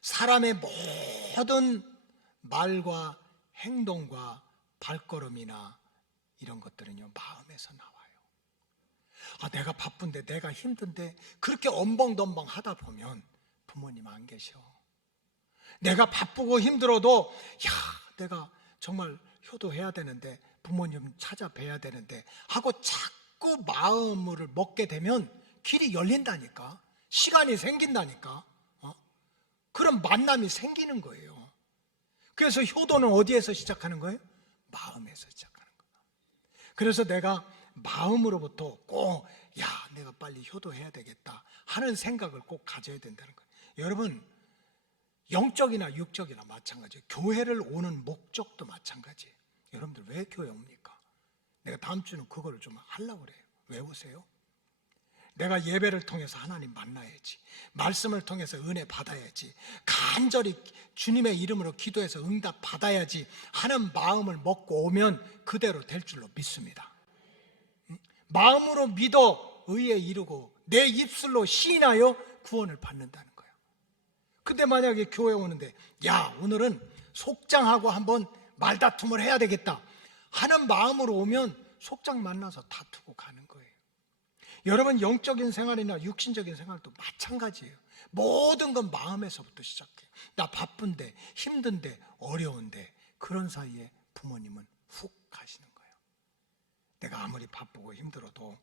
사람의 모든 말과 행동과 발걸음이나 이런 것들은요, 마음에서 나와요. 내가 바쁜데, 내가 힘든데, 그렇게 엄벙덤벙 하다 보면 부모님 안 계셔. 내가 바쁘고 힘들어도 내가 정말 효도해야 되는데, 부모님 찾아뵈야 되는데 하고 자꾸 마음을 먹게 되면 길이 열린다니까, 시간이 생긴다니까, 그런 만남이 생기는 거예요. 그래서 효도는 어디에서 시작하는 거예요? 마음에서 시작하는 거예요. 그래서 내가 마음으로부터 꼭 내가 빨리 효도해야 되겠다 하는 생각을 꼭 가져야 된다는 거예요. 여러분, 영적이나 육적이나 마찬가지예요. 교회를 오는 목적도 마찬가지예요. 여러분들 왜 교회 옵니까? 내가 다음 주는 그거를 좀 하려고 그래요. 왜 오세요? 내가 예배를 통해서 하나님 만나야지, 말씀을 통해서 은혜 받아야지, 간절히 주님의 이름으로 기도해서 응답 받아야지 하는 마음을 먹고 오면 그대로 될 줄로 믿습니다. 마음으로 믿어 의에 이르고 내 입술로 시인하여 구원을 받는다는 거예요. 근데 만약에 교회 오는데 오늘은 속장하고 한번 말다툼을 해야 되겠다 하는 마음으로 오면 속장 만나서 다투고 가는 거예요. 여러분, 영적인 생활이나 육신적인 생활도 마찬가지예요. 모든 건 마음에서부터 시작해요. 나 바쁜데, 힘든데, 어려운데, 그런 사이에 부모님은 훅 가시는 거예요. 내가 아무리 바쁘고 힘들어도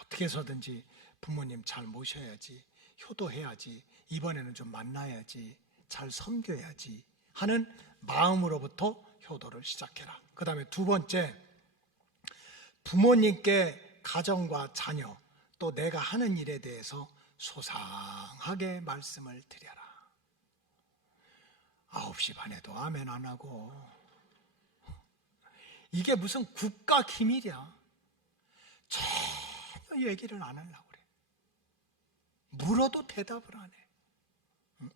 어떻게 해서든지 부모님 잘 모셔야지, 효도해야지, 이번에는 좀 만나야지, 잘 섬겨야지 하는 마음으로부터 효도를 시작해라. 그 다음에 두 번째, 부모님께 가정과 자녀 또 내가 하는 일에 대해서 소상하게 말씀을 드려라. 9시 반에도 아멘 안 하고, 이게 무슨 국가 기밀이야. 전혀 얘기를 안 하려고 그래. 물어도 대답을 안 해.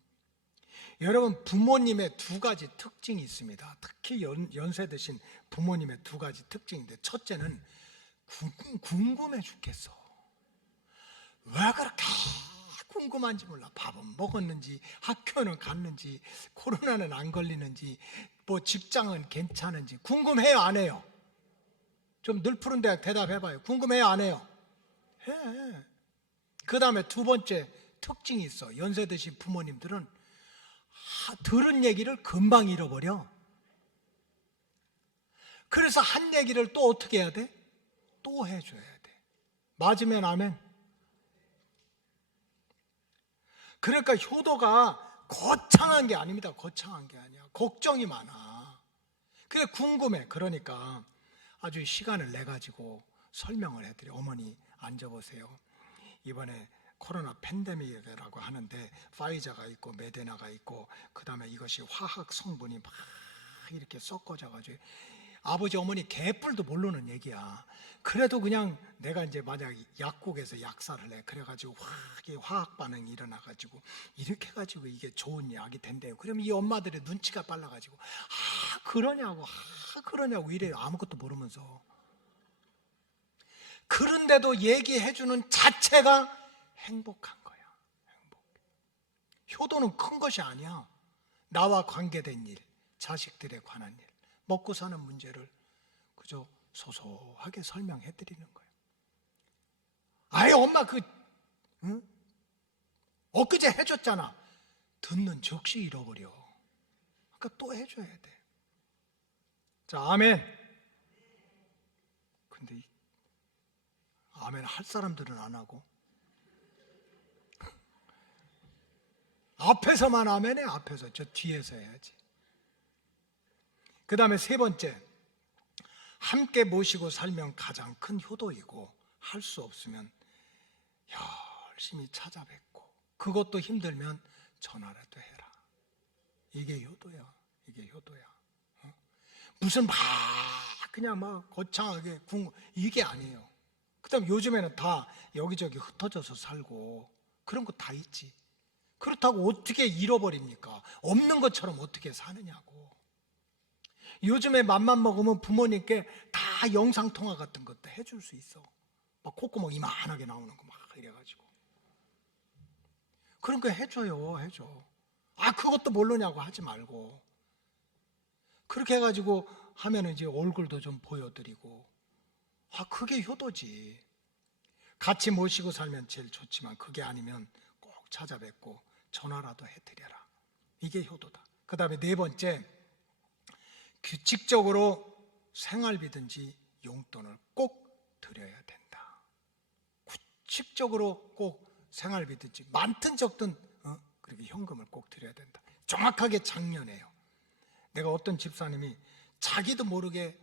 여러분, 부모님의 두 가지 특징이 있습니다. 특히 연세 드신 부모님의 두 가지 특징인데, 첫째는 궁금해 죽겠어. 왜 그렇게 궁금한지 몰라. 밥은 먹었는지, 학교는 갔는지, 코로나는 안 걸리는지, 뭐 직장은 괜찮은지 궁금해요, 안 해요? 좀 늘푸른데 대답해봐요. 궁금해요, 안 해요? 해. 그 다음에 두 번째 특징이 있어. 연세 드신 부모님들은 들은 얘기를 금방 잃어버려. 그래서 한 얘기를 또 어떻게 해야 돼? 또 해줘야 돼. 맞으면 아멘. 그러니까 효도가 거창한 게 아닙니다. 거창한 게 아니야. 걱정이 많아. 그게 궁금해. 그러니까 아주 시간을 내 가지고 설명을 해드려. 어머니 앉아보세요. 이번에 코로나 팬데믹이라고 하는데 파이자가 있고 메데나가 있고, 그 다음에 이것이 화학 성분이 막 이렇게 섞어져 가지고 아버지 어머니 개뿔도 모르는 얘기야. 그래도 그냥 내가 이제 만약 약국에서 약사를 해 그래가지고 화학 반응이 일어나가지고 이렇게 해가지고 이게 좋은 약이 된대요. 그러면 이 엄마들의 눈치가 빨라가지고 그러냐고 이래요. 아무것도 모르면서. 그런데도 얘기해주는 자체가 행복한 거야. 행복해. 효도는 큰 것이 아니야. 나와 관계된 일, 자식들에 관한 일, 먹고 사는 문제를 그저 소소하게 설명해 드리는 거예요. 아예 엄마 엊그제 해줬잖아. 듣는 즉시 잃어버려. 그러니까 또 해줘야 돼. 자, 아멘. 근데 아멘 할 사람들은 안 하고 앞에서만 아멘해. 앞에서. 저 뒤에서 해야지. 그 다음에 세 번째, 함께 모시고 살면 가장 큰 효도이고 할 수 없으면 열심히 찾아뵙고 그것도 힘들면 전화라도 해라. 이게 효도야. 이게 효도야. 무슨 그냥 거창하게 이게 아니에요. 그 다음 요즘에는 다 여기저기 흩어져서 살고 그런 거 다 있지. 그렇다고 어떻게 잃어버립니까? 없는 것처럼 어떻게 사느냐고. 요즘에 맘만 먹으면 부모님께 다 영상통화 같은 것도 해줄 수 있어. 막 콧구멍 이만하게 나오는 거 막 이래가지고. 그런 거 해줘요. 해줘. 그것도 모르냐고 하지 말고. 그렇게 해가지고 하면 이제 얼굴도 좀 보여드리고. 그게 효도지. 같이 모시고 살면 제일 좋지만 그게 아니면 꼭 찾아뵙고 전화라도 해드려라. 이게 효도다. 그 다음에 네 번째, 규칙적으로 생활비든지 용돈을 꼭 드려야 된다. 규칙적으로 꼭 생활비든지 많든 적든 그렇게 현금을 꼭 드려야 된다. 정확하게 작년에요. 내가 어떤 집사님이 자기도 모르게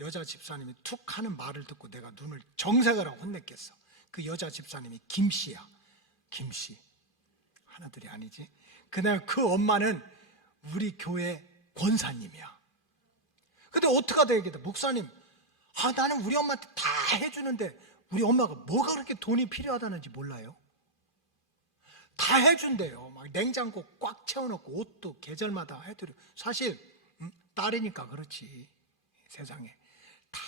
여자 집사님이 툭 하는 말을 듣고 내가 눈을 정색을 하고 혼냈겠어. 그 여자 집사님이 김씨야. 김씨. 하나들이 아니지. 그날 그 엄마는 우리 교회 권사님이야. 근데 어떻게 하다 얘기했다. 목사님, 나는 우리 엄마한테 다 해주는데 우리 엄마가 뭐가 그렇게 돈이 필요하다는지 몰라요? 다 해준대요. 막 냉장고 꽉 채워놓고 옷도 계절마다 해드려. 사실 딸이니까 그렇지. 세상에 다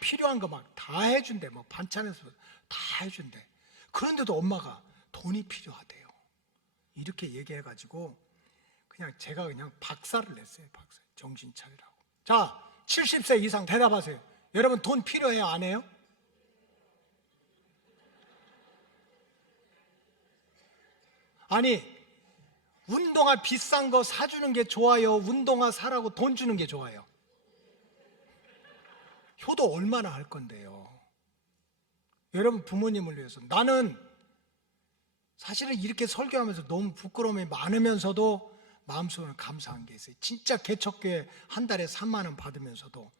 필요한 거 막 다 해준대. 뭐 반찬에서 다 해준대. 그런데도 엄마가 돈이 필요하대요. 이렇게 얘기해가지고 제가 그냥 박살을 냈어요. 박살. 정신 차리라고. 자, 70세 이상 대답하세요. 여러분 돈 필요해요? 안 해요? 아니, 운동화 비싼 거 사주는 게 좋아요? 운동화 사라고 돈 주는 게 좋아요? 효도 얼마나 할 건데요? 여러분 부모님을 위해서. 나는 사실은 이렇게 설교하면서 너무 부끄러움이 많으면서도 마음속으로 감사한 게 있어요. 진짜 개척교회 한 달에 3만 원 받으면서도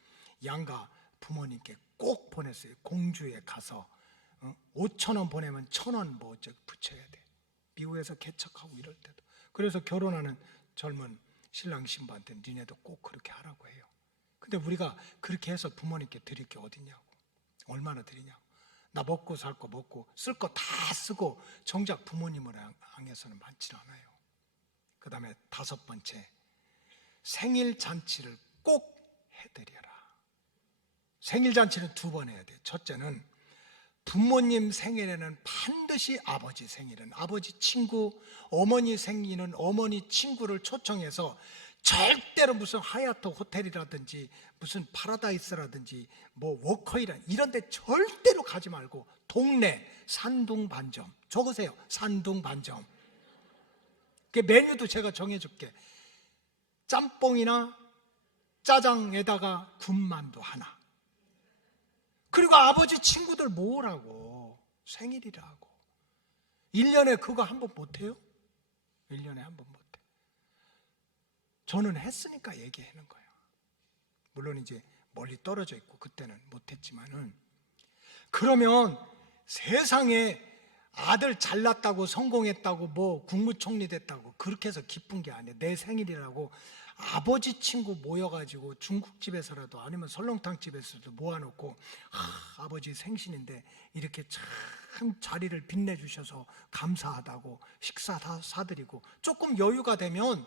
양가 부모님께 꼭 보냈어요. 공주에 가서 5천 원 보내면 1,000원 뭐 붙여야 돼. 미국에서 개척하고 이럴 때도. 그래서 결혼하는 젊은 신랑 신부한테 니네도 꼭 그렇게 하라고 해요. 근데 우리가 그렇게 해서 부모님께 드릴 게 어딨냐고. 얼마나 드리냐고. 나 먹고 살 거 먹고 쓸 거 다 쓰고 정작 부모님을 향해서는 많지 않아요. 그 다음에 5번째, 생일 잔치를 꼭 해드려라. 생일 잔치는 2번 해야 돼요. 첫째는 부모님 생일에는 반드시 아버지 생일은 아버지 친구, 어머니 생일은 어머니 친구를 초청해서 절대로 무슨 하얏트 호텔이라든지 무슨 파라다이스라든지 뭐 워커이라 이런 데 절대로 가지 말고 동네 산둥반점 적으세요. 산둥반점. 그 메뉴도 제가 정해줄게. 짬뽕이나 짜장에다가 군만두 하나. 그리고 아버지 친구들 모으라고. 생일이라고. 1년에 그거 한 번 못해요? 1년에 한 번 못해. 저는 했으니까 얘기하는 거예요. 물론 이제 멀리 떨어져 있고 그때는 못했지만은. 그러면 세상에 아들 잘났다고 성공했다고 뭐 국무총리 됐다고 그렇게 해서 기쁜 게 아니에요. 내 생일이라고 아버지 친구 모여가지고 중국집에서라도 아니면 설렁탕집에서도 모아놓고 아버지 생신인데 이렇게 참 자리를 빛내주셔서 감사하다고 식사 다 사드리고, 조금 여유가 되면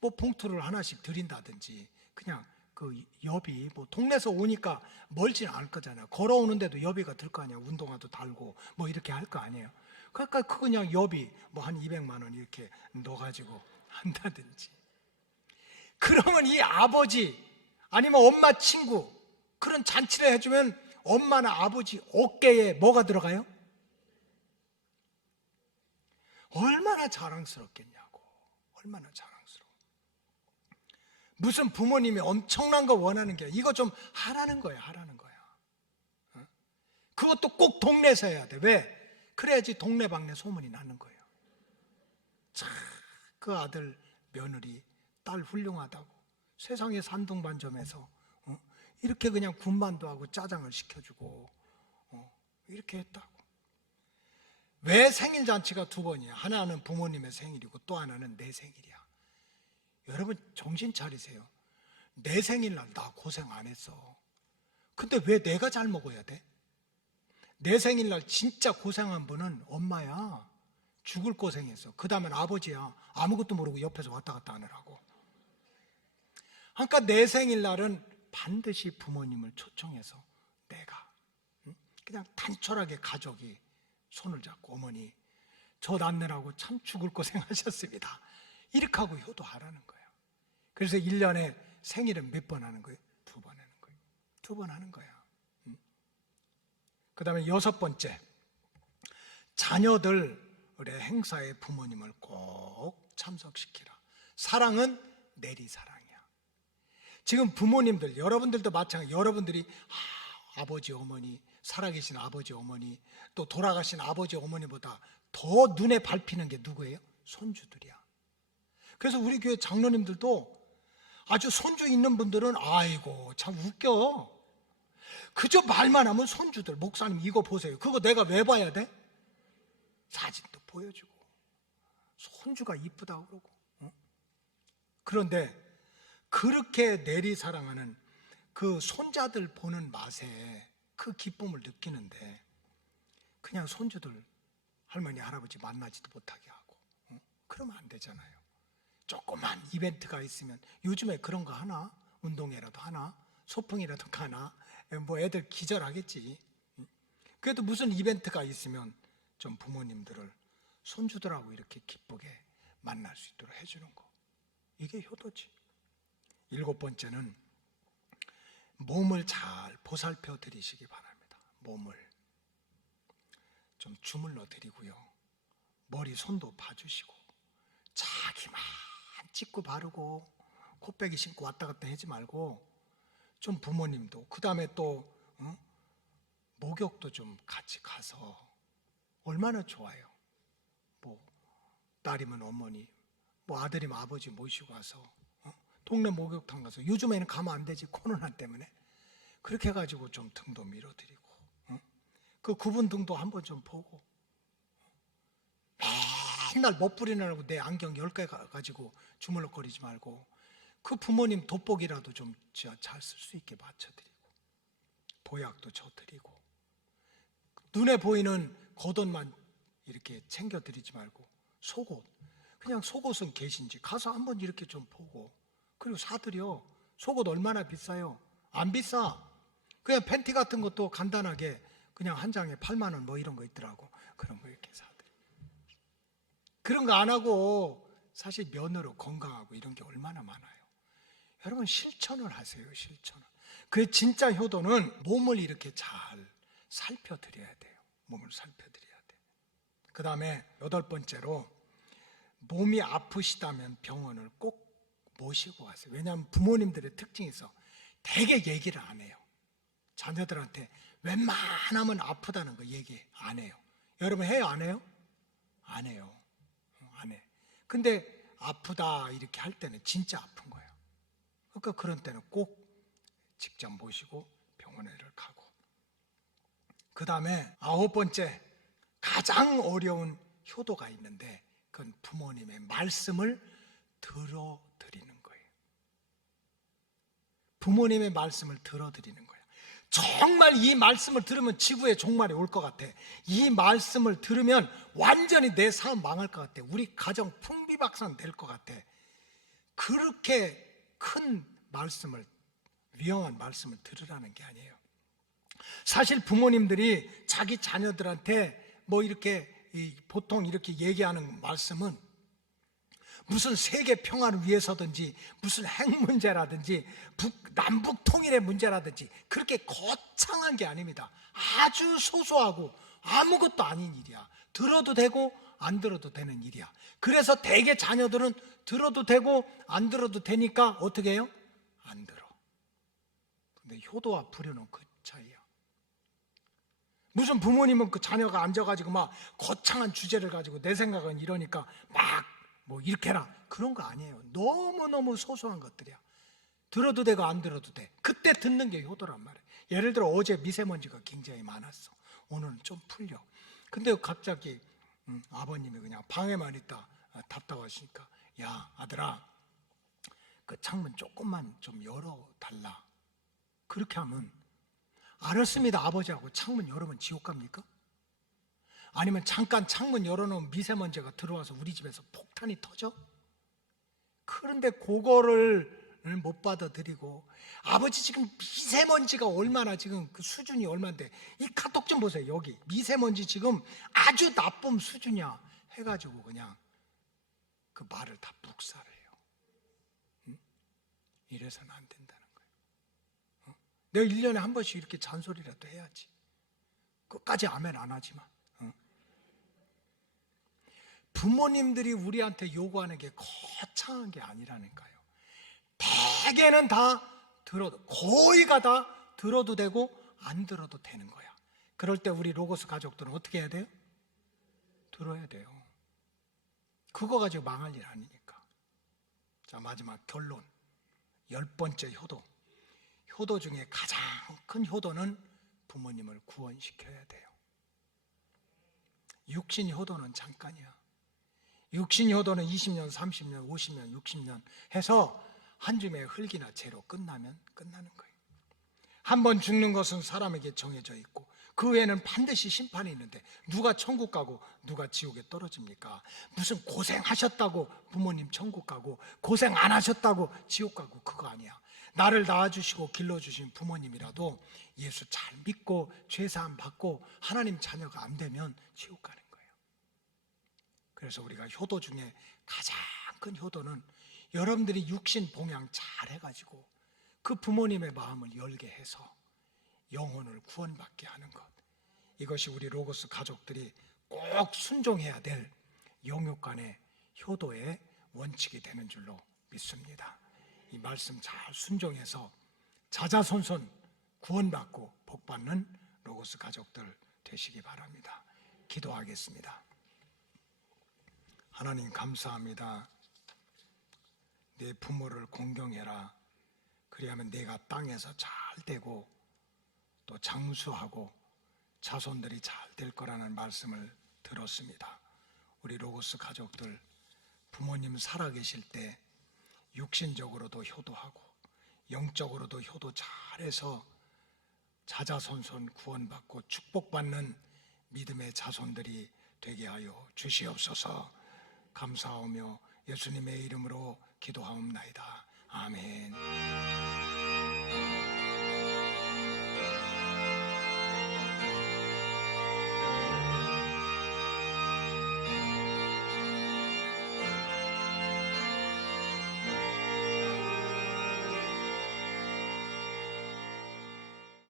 뭐 봉투를 하나씩 드린다든지, 그냥 그 여비, 뭐 동네에서 오니까 멀진 않을 거잖아요. 걸어오는데도 여비가 들 거 아니에요. 운동화도 달고 뭐 이렇게 할 거 아니에요. 그러니까 그냥 여비 뭐 한 200만 원 이렇게 넣어가지고 한다든지. 그러면 이 아버지 아니면 엄마 친구 그런 잔치를 해주면 엄마나 아버지 어깨에 뭐가 들어가요? 얼마나 자랑스럽겠냐고. 얼마나 자랑스러워. 무슨 부모님이 엄청난 거 원하는 게, 이거 좀 하라는 거야. 하라는 거야. 그것도 꼭 동네에서 해야 돼. 왜? 그래야지 동네방네 소문이 나는 거예요. 참, 그 아들 며느리 딸 훌륭하다고 세상에 산둥반점에서 이렇게 그냥 군만두 하고 짜장을 시켜주고 이렇게 했다고. 왜 생일잔치가 두 번이야? 하나는 부모님의 생일이고 또 하나는 내 생일이야. 여러분 정신 차리세요. 내 생일날 나 고생 안 했어. 근데 왜 내가 잘 먹어야 돼? 내 생일날 진짜 고생한 분은 엄마야. 죽을 고생했어. 그 다음엔 아버지야. 아무것도 모르고 옆에서 왔다 갔다 하느라고. 그러니까 내 생일날은 반드시 부모님을 초청해서 내가 그냥 단촐하게 가족이 손을 잡고, 어머니 저 낳느라고 참 죽을 고생하셨습니다, 이렇게 하고 효도하라는 거예요. 그래서 1년에 생일은 몇 번 하는 거예요? 2번 하는 거예요. 2번 하는 거야. 그 다음에 6번째, 자녀들의 행사에 부모님을 꼭 참석시키라. 사랑은 내리사랑이야. 지금 부모님들, 여러분들도 마찬가지. 여러분들이 아버지 어머니, 살아계신 아버지 어머니, 또 돌아가신 아버지 어머니보다 더 눈에 밟히는 게 누구예요? 손주들이야. 그래서 우리 교회 장로님들도 아주 손주 있는 분들은 아이고 참 웃겨. 그저 말만 하면 손주들, 목사님 이거 보세요. 그거 내가 왜 봐야 돼? 사진도 보여주고 손주가 이쁘다고 그러고. 그런데 그렇게 내리사랑하는 그 손자들 보는 맛에 그 기쁨을 느끼는데 그냥 손주들 할머니 할아버지 만나지도 못하게 하고 그러면 안 되잖아요. 조그만 이벤트가 있으면, 요즘에 그런 거 하나? 운동회라도 하나? 소풍이라도 가나? 뭐 애들 기절하겠지. 그래도 무슨 이벤트가 있으면 좀 부모님들을 손주들하고 이렇게 기쁘게 만날 수 있도록 해주는 거, 이게 효도지. 7번째는 몸을 잘 보살펴 드리시기 바랍니다. 몸을 좀 주물러 드리고요, 머리 손도 봐주시고, 자기만 찍고 바르고 코빼기 신고 왔다 갔다 하지 말고 좀 부모님도, 그 다음에 또 목욕도 좀 같이 가서 얼마나 좋아요. 뭐 딸이면 어머니, 뭐 아들이면 아버지 모시고 와서 동네 목욕탕 가서, 요즘에는 가면 안 되지 코로나 때문에, 그렇게 해가지고 좀 등도 밀어드리고 그 구분 등도 한번 좀 보고, 맨날 멋부리느라고 내 안경 10개 가지고 주물럭거리지 말고 그 부모님 돋보기라도 좀 잘 쓸 수 있게 맞춰드리고, 보약도 줘드리고, 눈에 보이는 겉옷만 이렇게 챙겨드리지 말고 속옷, 그냥 속옷은 계신지 가서 한번 이렇게 좀 보고, 그리고 사드려. 속옷 얼마나 비싸요? 안 비싸. 그냥 팬티 같은 것도 간단하게 그냥 한 장에 8만 원 뭐 이런 거 있더라고. 그런 거 이렇게 사드려. 그런 거 안 하고 사실 면으로 건강하고 이런 게 얼마나 많아요. 여러분 실천을 하세요. 실천을. 그 진짜 효도는 몸을 이렇게 잘 살펴드려야 돼요. 몸을 살펴드려야 돼. 그 다음에 8번째로, 몸이 아프시다면 병원을 꼭 모시고 가세요. 왜냐하면 부모님들의 특징이 있어. 되게 얘기를 안 해요. 자녀들한테 웬만하면 아프다는 거 얘기 안 해요. 여러분 해요? 안 해요? 안 해요. 안 해. 근데 아프다 이렇게 할 때는 진짜 아픈 거예요. 그러니까 그런 때는 꼭 직접 모시고 병원에를 가고. 그 다음에 9번째, 가장 어려운 효도가 있는데 그건 부모님의 말씀을 들어드리는 거예요. 부모님의 말씀을 들어드리는 거야. 정말 이 말씀을 들으면 지구의 종말이 올 것 같아. 이 말씀을 들으면 완전히 내 삶 망할 것 같아. 우리 가정 풍비박산 될 것 같아. 그렇게 큰 말씀을, 위험한 말씀을 들으라는 게 아니에요. 사실 부모님들이 자기 자녀들한테 뭐 이렇게 보통 이렇게 얘기하는 말씀은 무슨 세계 평화를 위해서든지 무슨 핵 문제라든지 남북 통일의 문제라든지 그렇게 거창한 게 아닙니다. 아주 소소하고 아무것도 아닌 일이야. 들어도 되고 안 들어도 되는 일이야. 그래서 대개 자녀들은 들어도 되고 안 들어도 되니까 어떻게 해요? 안 들어. 근데 효도와 불효는 그 차이야. 무슨 부모님은 그 자녀가 앉아가지고 막 거창한 주제를 가지고 내 생각은 이러니까 막 뭐 이렇게 해라, 그런 거 아니에요. 너무너무 소소한 것들이야. 들어도 되고 안 들어도 돼. 그때 듣는 게 효도란 말이에요. 예를 들어 어제 미세먼지가 굉장히 많았어. 오늘은 좀 풀려. 근데 갑자기 아버님이 그냥 방에만 있다 답답하시니까, 야 아들아, 그 창문 조금만 좀 열어달라. 그렇게 하면 알았습니다 아버지하고 창문 열으면 지옥 갑니까? 아니면 잠깐 창문 열어놓으면 미세먼지가 들어와서 우리 집에서 폭탄이 터져? 그런데 그거를 못 받아들이고, 아버지 지금 미세먼지가 얼마나 지금 그 수준이 얼만데 이 카톡 좀 보세요. 여기 미세먼지 지금 아주 나쁨 수준이야 해가지고 그냥 그 말을 다 묵살해요. 응? 이래서는 안 된다는 거예요. 어? 내가 1년에 한 번씩 이렇게 잔소리라도 해야지. 끝까지 아멘 안 하지만. 부모님들이 우리한테 요구하는 게 거창한 게 아니라니까요. 대개는 다 들어도, 거의가 다 들어도 되고 안 들어도 되는 거야. 그럴 때 우리 로고스 가족들은 어떻게 해야 돼요? 들어야 돼요. 그거 가지고 망할 일 아니니까. 자, 마지막 결론. 10번째 효도. 효도 중에 가장 큰 효도는 부모님을 구원시켜야 돼요. 육신 효도는 잠깐이야. 육신 효도는 20년, 30년, 50년, 60년 해서 한 줌의 흙이나 재로 끝나면 끝나는 거예요. 한 번 죽는 것은 사람에게 정해져 있고 그 외에는 반드시 심판이 있는데 누가 천국 가고 누가 지옥에 떨어집니까? 무슨 고생하셨다고 부모님 천국 가고 고생 안 하셨다고 지옥 가고 그거 아니야. 나를 낳아주시고 길러주신 부모님이라도 예수 잘 믿고 죄사함 받고 하나님 자녀가 안 되면 지옥 가는 거예요. 그래서 우리가 효도 중에 가장 큰 효도는 여러분들이 육신 봉양 잘 해가지고 그 부모님의 마음을 열게 해서 영혼을 구원받게 하는 것, 이것이 우리 로고스 가족들이 꼭 순종해야 될 영육간의 효도의 원칙이 되는 줄로 믿습니다. 이 말씀 잘 순종해서 자자손손 구원받고 복받는 로고스 가족들 되시기 바랍니다. 기도하겠습니다. 하나님 감사합니다. 내 부모를 공경해라. 그리하면 내가 땅에서 잘 되고 또 장수하고 자손들이 잘 될 거라는 말씀을 들었습니다. 우리 로고스 가족들 부모님 살아계실 때 육신적으로도 효도하고 영적으로도 효도 잘해서 자자손손 구원받고 축복받는 믿음의 자손들이 되게 하여 주시옵소서. 감사하며 예수님의 이름으로 기도하옵나이다. 아멘.